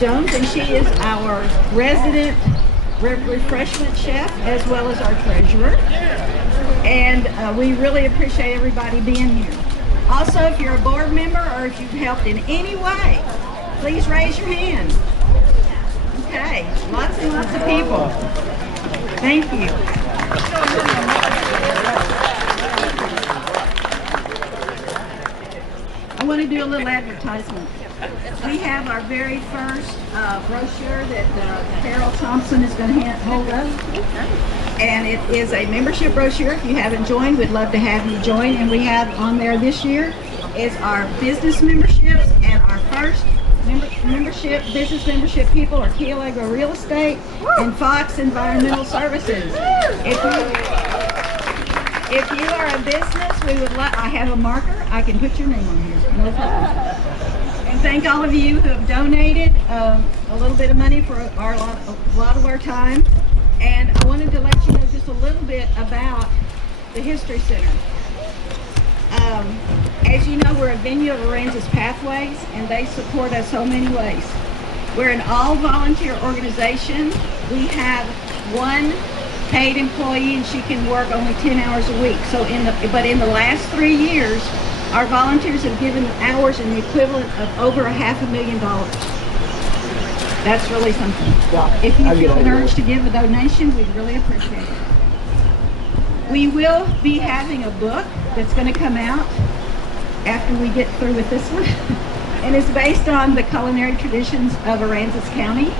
Jones, and she is our resident refreshment chef as well as our treasurer. And we really appreciate everybody being here. Also, if you're a board member or if you've helped in any way, please raise your hand. Okay, lots and lots of people. Thank you. I want to do a little advertisement. We have our very first brochure that Carol Thompson is going to hold up. And it is a membership brochure. If you haven't joined, we'd love to have you join. And we have on there this year is our business memberships, and our first business membership people are Key Allegro Real Estate and Fox Environmental Services. If you are a business, I have a marker. I can put your name on here. No problem. And thank all of you who have donated a little bit of money for a lot of our time. And I wanted to let you know just a little bit about the History Center. As you know, we're a venue of Aransas Pathways, and they support us so many ways. We're an all-volunteer organization. We have one paid employee, and she can work only 10 hours a week. But in the last 3 years, our volunteers have given hours in the equivalent of over $500,000. That's really something. Yeah, if you feel an urge to give a donation, we'd really appreciate it. We will be having a book that's going to come out after we get through with this one. And it's based on the culinary traditions of Aransas County.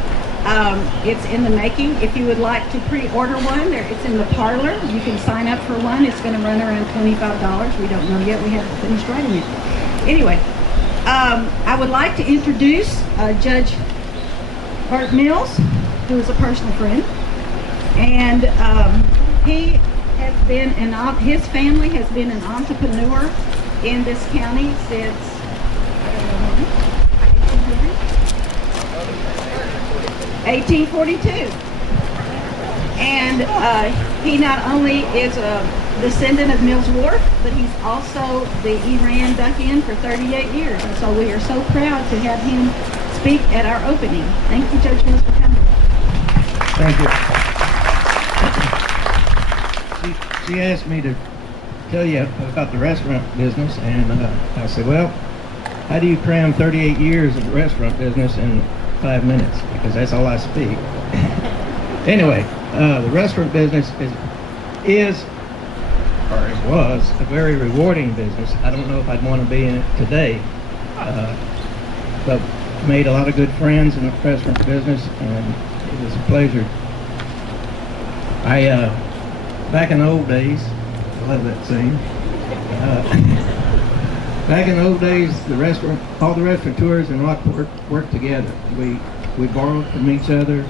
It's in the making. If you would like to pre-order one, it's in the parlor. You can sign up for one. It's going to run around $25. We don't know yet. We haven't finished writing it. Anyway, I would like to introduce Judge Bert Mills, who is a personal friend, and he has been his family has been an entrepreneur in this county since 1842. And he not only is a descendant of Mills Wharf, but he's also the Iran Duck-In for 38 years. And so we are so proud to have him speak at our opening. Thank you, Judge Mills, for coming. Thank you. She asked me to tell you about the restaurant business, and I said, well, how do you cram 38 years of restaurant business in 5 minutes? Because that's all I speak. Anyway, the restaurant business is, or it was, a very rewarding business. I don't know if I'd want to be in it today, but made a lot of good friends in the restaurant business, and it was a pleasure. Back in the old days, I love that scene. Back in the old days, all the restaurateurs in Rockport worked together. We borrowed from each other.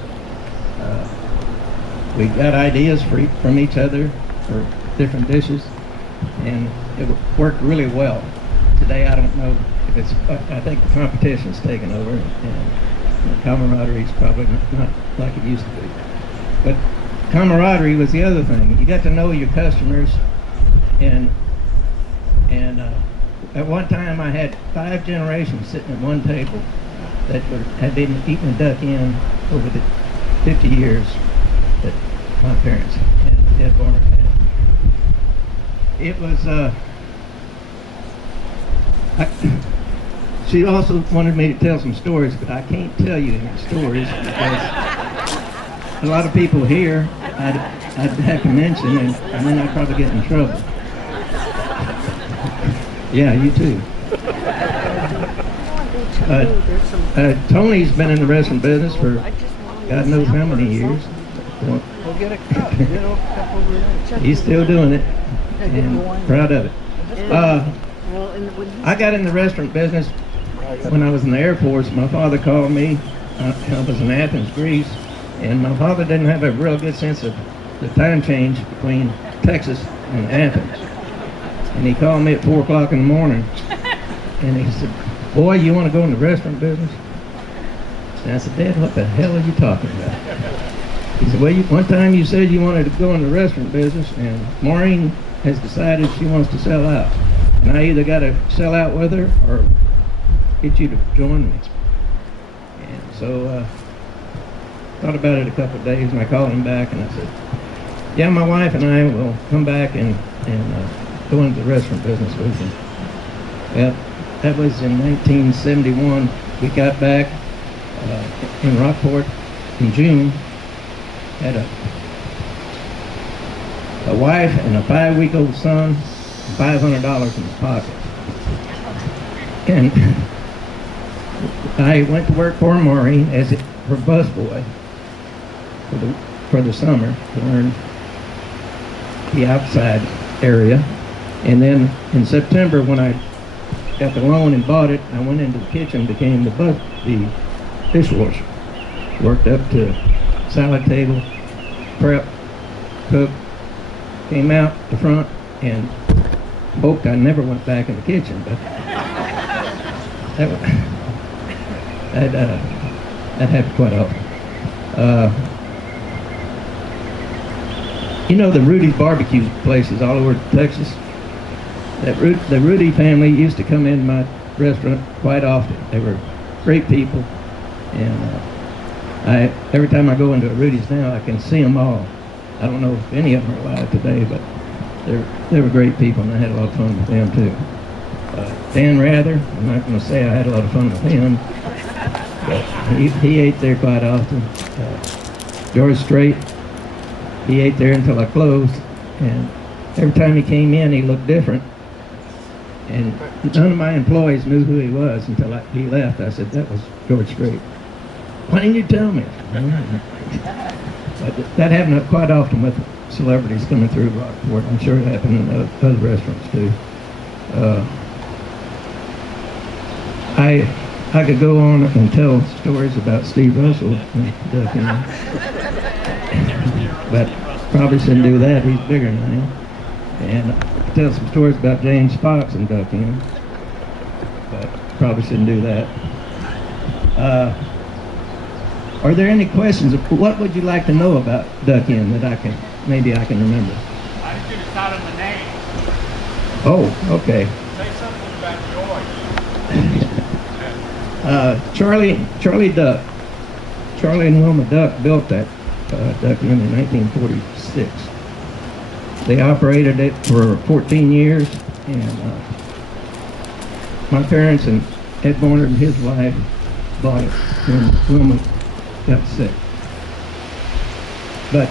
We got ideas from each other for different dishes, and it worked really well. Today, I don't know if it's. I think the competition's taken over, and the camaraderie is probably not like it used to be. But camaraderie was the other thing. You got to know your customers, and at one time I had 5 generations sitting at one table that had been eating a duck-in over the 50 years that my parents and Ed Warner had. It was, she also wanted me to tell some stories, but I can't tell you any stories because a lot of people here I'd have to mention, and then I'd probably get in trouble. Yeah, you too. Tony's been in the restaurant business for God knows how many years. He's still doing it, and proud of it. I got in the restaurant business when I was in the Air Force. My father called me. I was in Athens, Greece, and my father didn't have a real good sense of the time change between Texas and Athens. And he called me at 4 o'clock in the morning, and he said, "Boy, you want to go in the restaurant business?" And I said, "Dad, what the hell are you talking about?" He said, "Well, one time you said you wanted to go in the restaurant business, and Maureen has decided she wants to sell out. And I either got to sell out with her or get you to join me." And So thought about it a couple of days, and I called him back, and I said, yeah, my wife and I will come back and go into the restaurant business with him. Well, that was in 1971. We got back in Rockport in June, had a wife and a 5-week-old son, $500 in his pocket. And I went to work for Maureen as her busboy for the summer to learn the outside area. And then in September, when I got the loan and bought it, I went into the kitchen, became the dishwasher. Worked up to salad table, prep, cook, came out the front and hoped I never went back in the kitchen, but that happened quite often. You know the Rudy's barbecue places all over Texas? The Rudy family used to come in my restaurant quite often. They were great people, and every time I go into a Rudy's now, I can see them all. I don't know if any of them are alive today, but they were great people, and I had a lot of fun with them too. Dan Rather, I'm not going to say I had a lot of fun with him, but he ate there quite often. George Strait, he ate there until I closed, and every time he came in, he looked different. And none of my employees knew who he was until he left. I said, that was George Strait. Why didn't you tell me? But that happened quite often with celebrities coming through Rockport. I'm sure it happened in other restaurants too. I could go on and tell stories about Steve Russell, but probably shouldn't do that. He's bigger than I am. And I could tell some stories about James Fox and Duck Inn, but probably shouldn't do that. Are there any questions? What would you like to know about Duck Inn that maybe I can remember? I didn't get a thought on the name. Oh, okay. Say something about Charlie Duck. Charlie and Wilma Duck built that Duck Inn in 1946. They operated it for 14 years, and my parents and Ed Warner and his wife bought it when Wilma got sick. But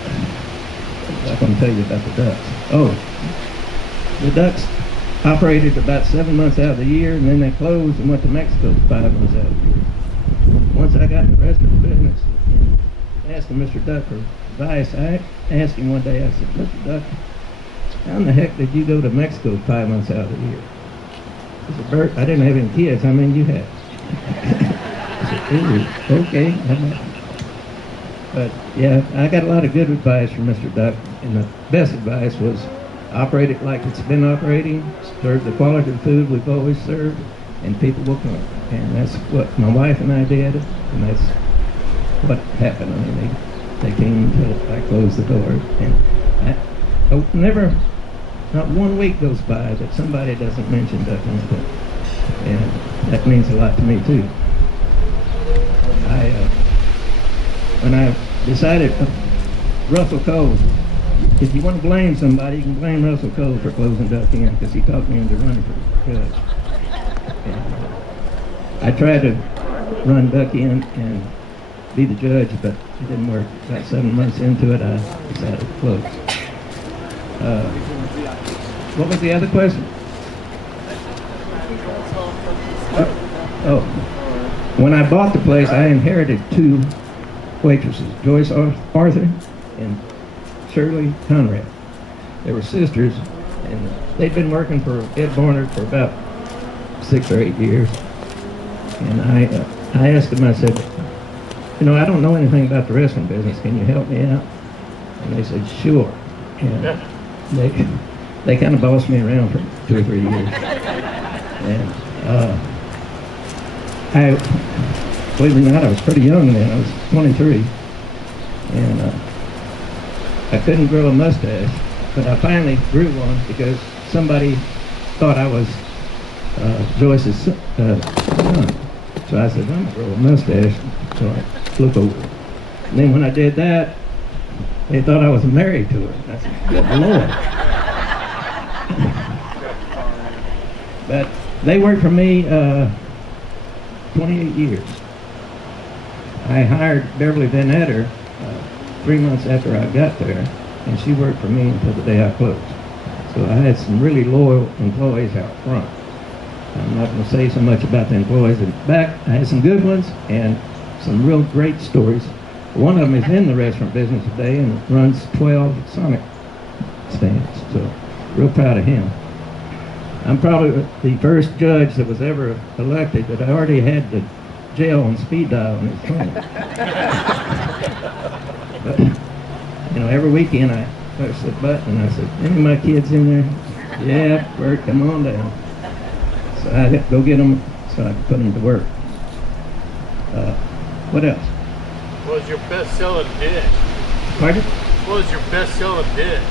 I'm going to tell you about the ducks. Oh, the ducks operated about 7 months out of the year, and then they closed and went to Mexico 5 months out of the year. Once I got in the restaurant business and asked Mr. Duck for advice, I asked him one day, I said, Mr. Duck, how in the heck did you go to Mexico 5 months out of the year? He said, Bert, I didn't have any kids. How many you had? I said, ooh, okay. But yeah, I got a lot of good advice from Mr. Duck, and the best advice was operate it like it's been operating, serve the quality of food we've always served, and people will come. And that's what my wife and I did, and that's what happened. I mean, they came until I closed the door. And never, not 1 week goes by that somebody doesn't mention Duck Inn, and that means a lot to me too. When I decided, Russell Cole, if you want to blame somebody, you can blame Russell Cole for closing Duck Inn, because he talked me into running for judge. And I tried to run Duck Inn and be the judge, but it didn't work. About 7 months into it, I decided to close. What was the other question? When I bought the place, I inherited 2 waitresses, Joyce Arthur and Shirley Conrad. They were sisters, and they'd been working for Ed Barnard for about 6 or 8 years. And I asked them, I said, you know, I don't know anything about the restaurant business. Can you help me out? And they said, sure. And they kind of bossed me around for 2 or 3 years. And believe it or not, I was pretty young then. I was 23. And I couldn't grow a mustache, but I finally grew one because somebody thought I was Joyce's son. So I said, I'm going to grow a mustache. So I look over. And then when I did that, they thought I was married to her. I said, good Lord. But they worked for me 28 years. I hired Beverly Van Etter 3 months after I got there, and she worked for me until the day I closed. So I had some really loyal employees out front. I'm not going to say so much about the employees in the back. I had some good ones and some real great stories. One of them is in the restaurant business today and runs 12 Sonic stands. So real proud of him. I'm probably the first judge that was ever elected that I already had the jail on speed dial on his phone. But, you know, every weekend I pushed the button and I said, any of my kids in there? Yeah, Bert, come on down. So I had to go get them so I could put them to work. What else? What was your best-selling dish? Pardon? What was your best-selling dish?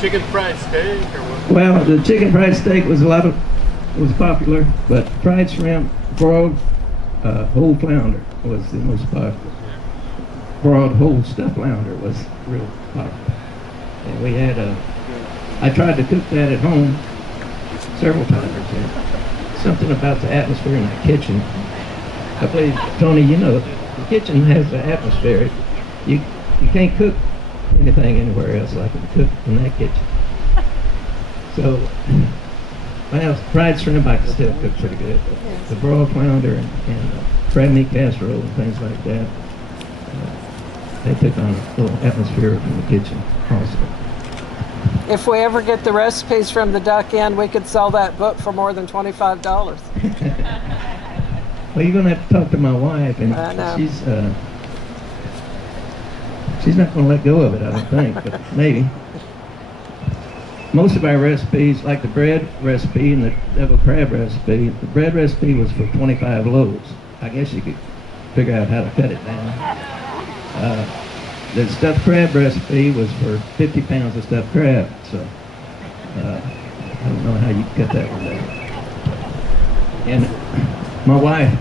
Chicken fried steak or what? Well, the chicken fried steak was was popular, but fried shrimp, broiled whole flounder was the most popular. Broiled whole stuffed flounder was real popular. And we had I tried to cook that at home several times. And something about the atmosphere in that kitchen. I believe, Tony, you know, the kitchen has the atmosphere. You can't cook anything anywhere else like you cook in that kitchen. So, well, fried shrimp I can still cook pretty good. The broiled flounder and crab meat casserole and things like that, they took on a little atmosphere in the kitchen also. If we ever get the recipes from the Duck Inn, we could sell that book for more than $25. Well, you're going to have to talk to my wife, and I know. she's not going to let go of it, I don't think, but maybe. Most of our recipes, like the bread recipe and the devil crab recipe, the bread recipe was for 25 loaves. I guess you could figure out how to cut it down. The stuffed crab recipe was for 50 pounds of stuffed crab, so I don't know how you cut that one down. And my wife,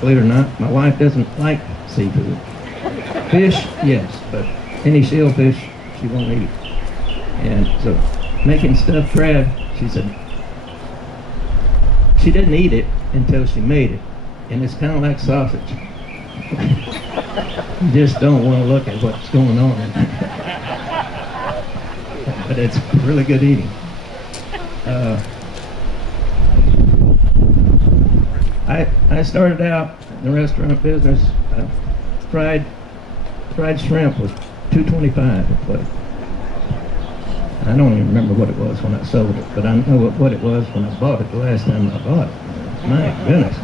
believe it or not, my wife doesn't like seafood. Fish, yes, but any shellfish, she won't eat. And so making stuffed crab, she said, she didn't eat it until she made it. And it's kind of like sausage. You just don't want to look at what's going on. But it's really good eating. I started out in the restaurant business. Fried shrimp was $2.25 a plate. I don't even remember what it was when I sold it, but I know what it was when I bought it the last time I bought it. My goodness.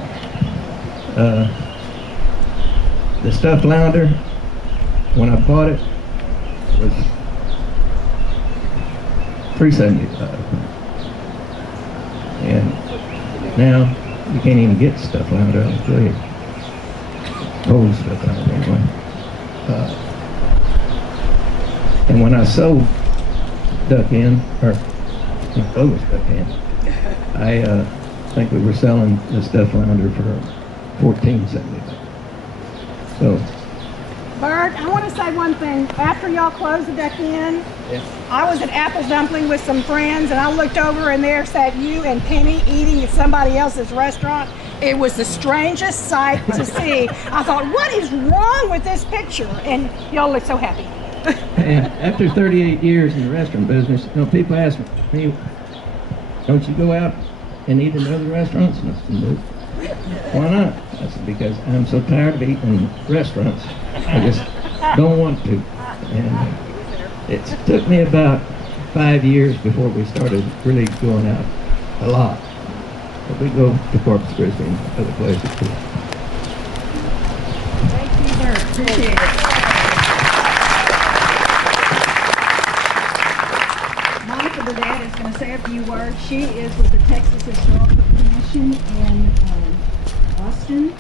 The stuffed flounder, when I bought it, was $3.75. And now you can't even get stuffed flounder, I'll tell you. Whole stuffed flounder anyway. And when I sold Duck Inn, or closed Duck Inn, I think we were selling the stuffed flounder for $14.75. So, Bert, I want to say one thing. After y'all closed the Duck Inn, I was at Apple Dumpling with some friends, and I looked over, and there sat you and Penny eating at somebody else's restaurant. It was the strangest sight to see. I thought, what is wrong with this picture? And y'all look so happy. and after 38 years in the restaurant business, you know, people ask me, don't you go out and eat in other restaurants? And I said, no. Why not? I said, because I'm so tired of eating in restaurants. I just don't want to. And it took me about 5 years before we started really going out a lot. But we go to Corpus Christi and other places too. Thank you, Bert. Appreciate it. Monica Burdett is going to say a few words. She is with the Texas Historical Commission in Austin,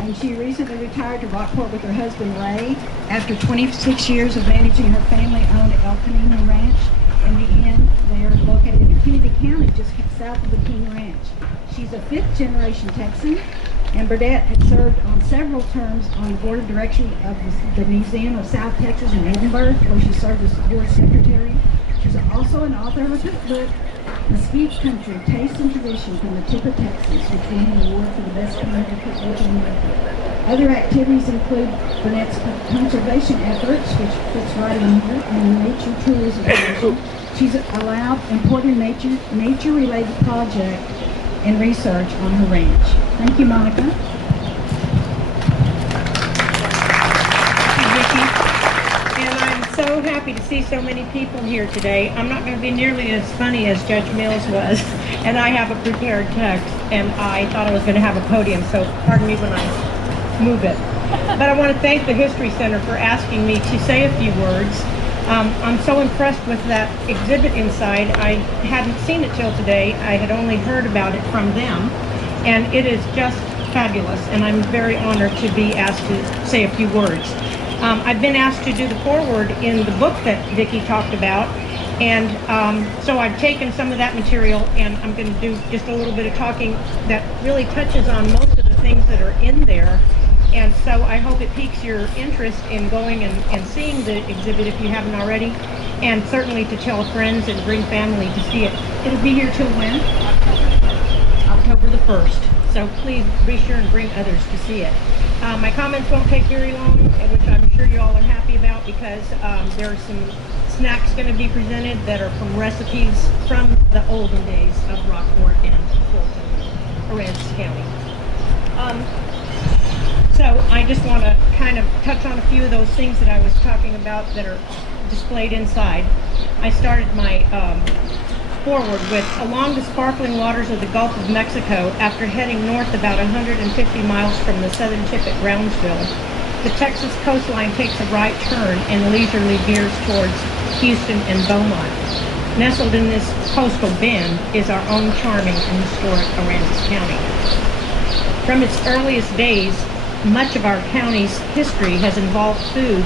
and she recently retired to Rockport with her husband Ray after 26 years of managing her family-owned El Camino Ranch. In the end, they are located in Kennedy County, just south of the King Ranch. She's a fifth-generation Texan, And Burdette had served on several terms on the board of direction of the Museum of South Texas in Edinburgh, where she served as board secretary. She's also an author of a cookbook, Mesquite Country, Taste and Tradition from the Tip of Texas, which won an award for the best community cookbook in America. Other activities include Burnett's conservation efforts, which fits right in here, and nature tourism. She's allowed important nature-related project and research on her ranch. Thank you, Monica. Vicki. And I'm so happy to see so many people here today. I'm not going to be nearly as funny as Judge Mills was, and I have a prepared text, and I thought I was going to have a podium, so pardon me when I move it. But I want to thank the History Center for asking me to say a few words. I'm so impressed with that exhibit inside. I hadn't seen it till today. I had only heard about it from them, and it is just fabulous, and I'm very honored to be asked to say a few words. I've been asked to do the foreword in the book that Vicki talked about, and so I've taken some of that material, and I'm going to do just a little bit of talking that really touches on most of the things that are in there. And so I hope it piques your interest in going and seeing the exhibit if you haven't already, and certainly to tell friends and bring family to see it. It'll be here till when? October the 1st. So please be sure and bring others to see it. My comments won't take very long, which I'm sure you all are happy about, because there are some snacks going to be presented that are from recipes from the olden days of Rockport and Fulton, Aransas County. So I just want to kind of touch on a few of those things that I was talking about that are displayed inside. I started my forward with, along the sparkling waters of the Gulf of Mexico, after heading north about 150 miles from the southern tip at Brownsville, the Texas coastline takes a right turn and leisurely veers towards Houston and Beaumont. Nestled in this coastal bend is our own charming and historic Aransas County. From its earliest days, much of our county's history has involved food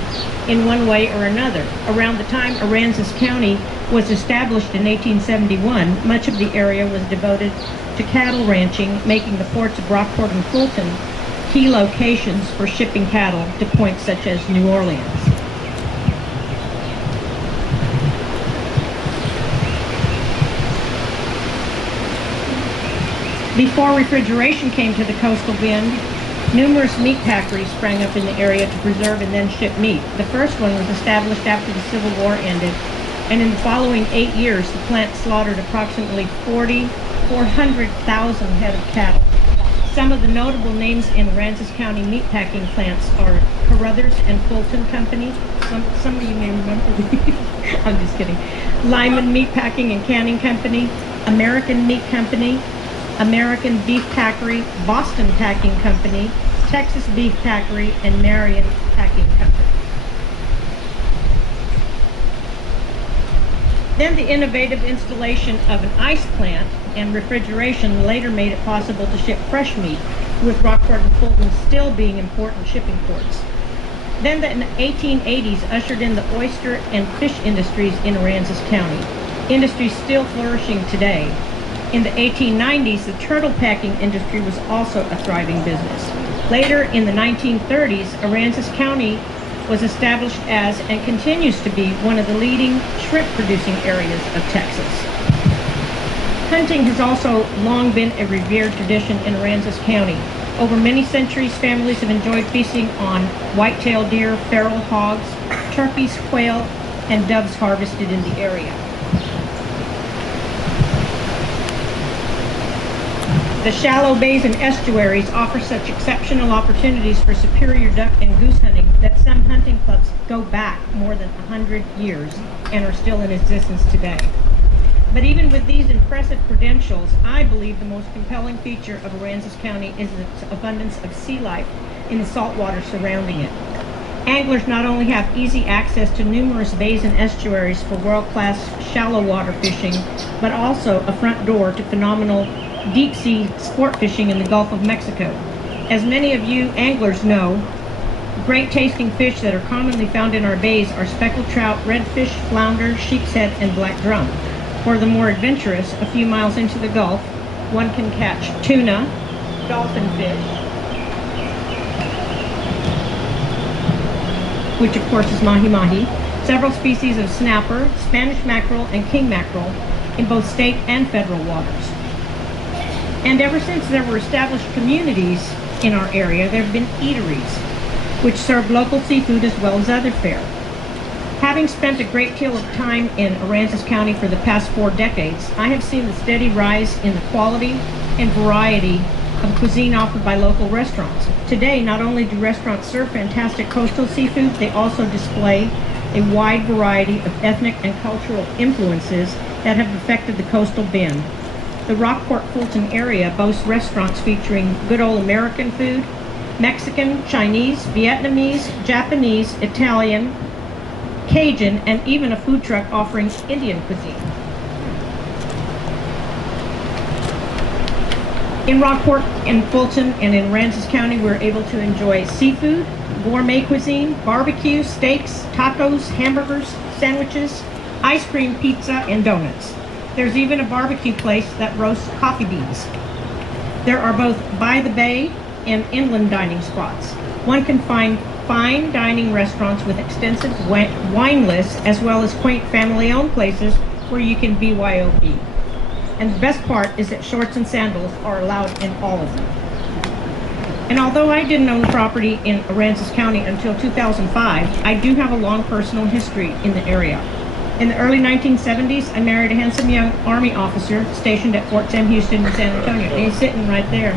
in one way or another. Around the time Aransas County was established in 1871, much of the area was devoted to cattle ranching, making the ports of Rockport and Fulton key locations for shipping cattle to points such as New Orleans. Before refrigeration came to the coastal bend, numerous meat packeries sprang up in the area to preserve and then ship meat. The first one was established after the Civil War ended, and in the following 8 years, the plant slaughtered approximately 400,000 head of cattle. Some of the notable names in Aransas County meat packing plants are Carruthers and Fulton Company. Some of you may remember these. I'm just kidding. Lyman Meat Packing and Canning Company, American Meat Company, American Beef Packery, Boston Packing Company, Texas Beef Packery, and Marion Packing Company. Then the innovative installation of an ice plant and refrigeration later made it possible to ship fresh meat, with Rockport and Fulton still being important shipping ports. Then the 1880s ushered in the oyster and fish industries in Aransas County, industries still flourishing today. In the 1890s, the turtle packing industry was also a thriving business. Later, in the 1930s, Aransas County was established as, and continues to be, one of the leading shrimp-producing areas of Texas. Hunting has also long been a revered tradition in Aransas County. Over many centuries, families have enjoyed feasting on white-tailed deer, feral hogs, turkeys, quail, and doves harvested in the area. The shallow bays and estuaries offer such exceptional opportunities for superior duck and goose hunting that some hunting clubs go back more than 100 years and are still in existence today. But even with these impressive credentials, I believe the most compelling feature of Aransas County is its abundance of sea life in the saltwater surrounding it. Anglers not only have easy access to numerous bays and estuaries for world-class shallow water fishing, but also a front door to phenomenal deep-sea sport fishing in the Gulf of Mexico. As many of you anglers know, great tasting fish that are commonly found in our bays are speckled trout, redfish, flounder, sheepshead, and black drum. For the more adventurous, a few miles into the Gulf, one can catch tuna, dolphin fish, which of course is mahi-mahi, several species of snapper, Spanish mackerel, and king mackerel in both state and federal waters. And ever since there were established communities in our area, there have been eateries, which serve local seafood as well as other fare. Having spent a great deal of time in Aransas County for the past 4 decades, I have seen the steady rise in the quality and variety of cuisine offered by local restaurants. Today, not only do restaurants serve fantastic coastal seafood, they also display a wide variety of ethnic and cultural influences that have affected the coastal bend. The Rockport-Fulton area boasts restaurants featuring good old American food, Mexican, Chinese, Vietnamese, Japanese, Italian, Cajun, and even a food truck offering Indian cuisine. In Rockport and Fulton and in Aransas County, we're able to enjoy seafood, gourmet cuisine, barbecue, steaks, tacos, hamburgers, sandwiches, ice cream, pizza, and donuts. There's even a barbecue place that roasts coffee beans. There are both by the bay and inland dining spots. One can find fine dining restaurants with extensive wine lists, as well as quaint family-owned places where you can BYOB. And the best part is that shorts and sandals are allowed in all of them. And although I didn't own property in Aransas County until 2005, I do have a long personal history in the area. In the early 1970s, I married a handsome young Army officer stationed at Fort Sam Houston in San Antonio. And he's sitting right there.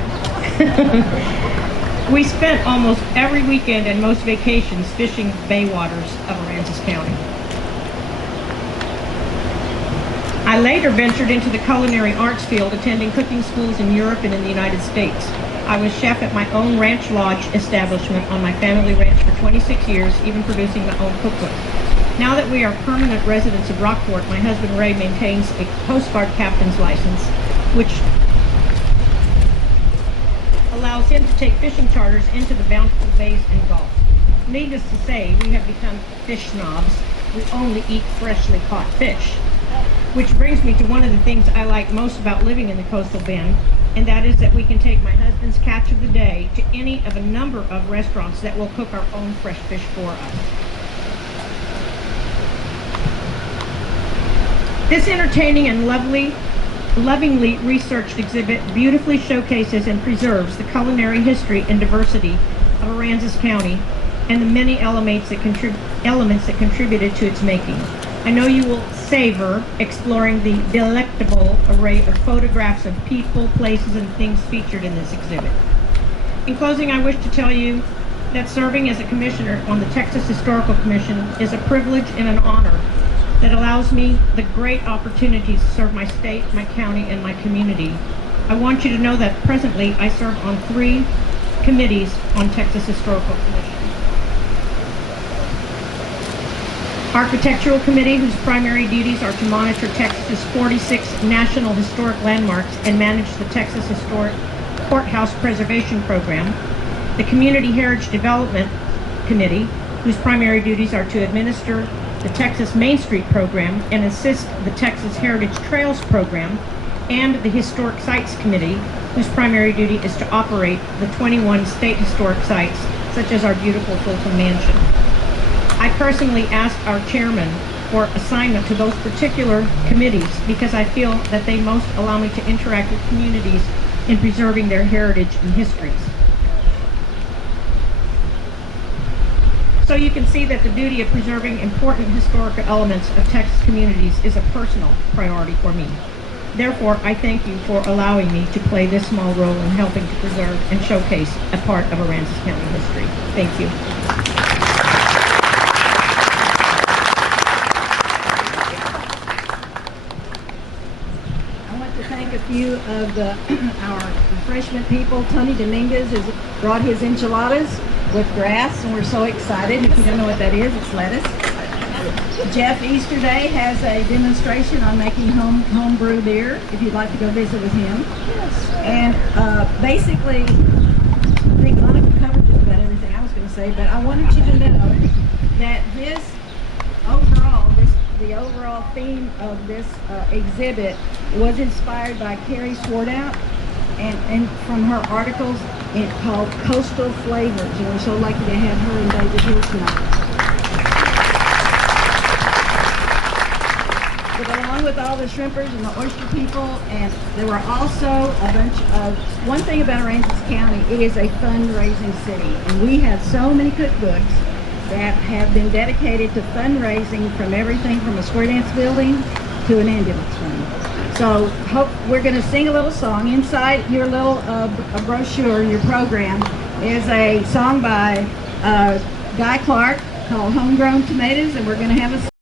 We spent almost every weekend and most vacations fishing the bay waters of Aransas County. I later ventured into the culinary arts field, attending cooking schools in Europe and in the United States. I was chef at my own ranch lodge establishment on my family ranch for 26 years, even producing my own cookbook. Now that we are permanent residents of Rockport, my husband Ray maintains a Coast Guard captain's license, which allows him to take fishing charters into the bountiful bays and Gulf. Needless to say, we have become fish snobs. We only eat freshly caught fish. Which brings me to one of the things I like most about living in the coastal bend, and that is that we can take my husband's catch of the day to any of a number of restaurants that will cook our own fresh fish for us. This entertaining and lovingly researched exhibit beautifully showcases and preserves the culinary history and diversity of Aransas County and the many elements that contributed to its making. I know you will savor exploring the delectable array of photographs of people, places, and things featured in this exhibit. In closing, I wish to tell you that serving as a commissioner on the Texas Historical Commission is a privilege and an honor that allows me the great opportunity to serve my state, my county, and my community. I want you to know that presently I serve on 3 committees on Texas Historical Commission. Architectural Committee, whose primary duties are to monitor Texas's 46 National Historic Landmarks and manage the Texas Historic Courthouse Preservation Program. The Community Heritage Development Committee, whose primary duties are to administer the Texas Main Street Program and assist the Texas Heritage Trails Program, and the Historic Sites Committee, whose primary duty is to operate the 21 state historic sites, such as our beautiful Fulton Mansion. I personally asked our chairman for assignment to those particular committees because I feel that they most allow me to interact with communities in preserving their heritage and histories. So you can see that the duty of preserving important historical elements of Texas communities is a personal priority for me. Therefore, I thank you for allowing me to play this small role in helping to preserve and showcase a part of Aransas County history. Thank you. I want to thank a few of our refreshment people. Tony Dominguez has brought his enchiladas with grass, and we're so excited. If you don't know what that is, it's lettuce. Jeff Easterday has a demonstration on making homebrew beer, if you'd like to go visit with him. Yes. And basically, I think Monica covered just about everything I was going to say, but I wanted you to know that the overall theme of this exhibit was inspired by Carrie Swartout and from her articles called Coastal Flavors. And we're so lucky to have her and David here tonight. with all the shrimpers and the oyster people, and there were also a bunch of, one thing about Aransas County, it is a fundraising city, and we have so many cookbooks that have been dedicated to fundraising, from everything from a square dance building to an ambulance fund. So we're going to sing a little song. Inside your little brochure, your program, is a song by Guy Clark called Homegrown Tomatoes, and we're going to have a